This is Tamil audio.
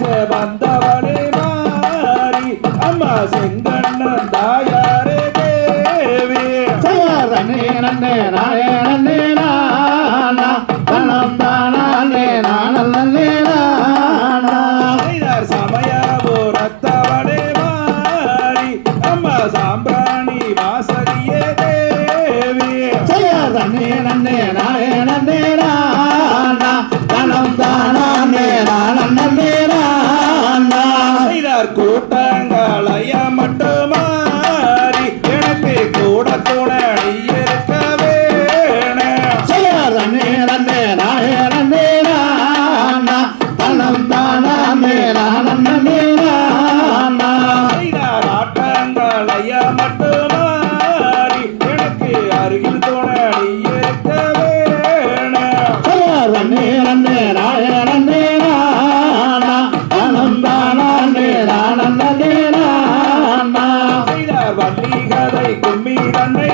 காற்று வந்தவனே மாறி அம்மா செங்கண்ணன் தாயாரே தேவி. தன்னே நன்னே நானே நன்னே நானா. தன்னம் தானே நானே நானார் சமயபுரத்தவனே சாம்பிராணி வாசகியே தேவி. தன்னே நன்னே conta தன்னை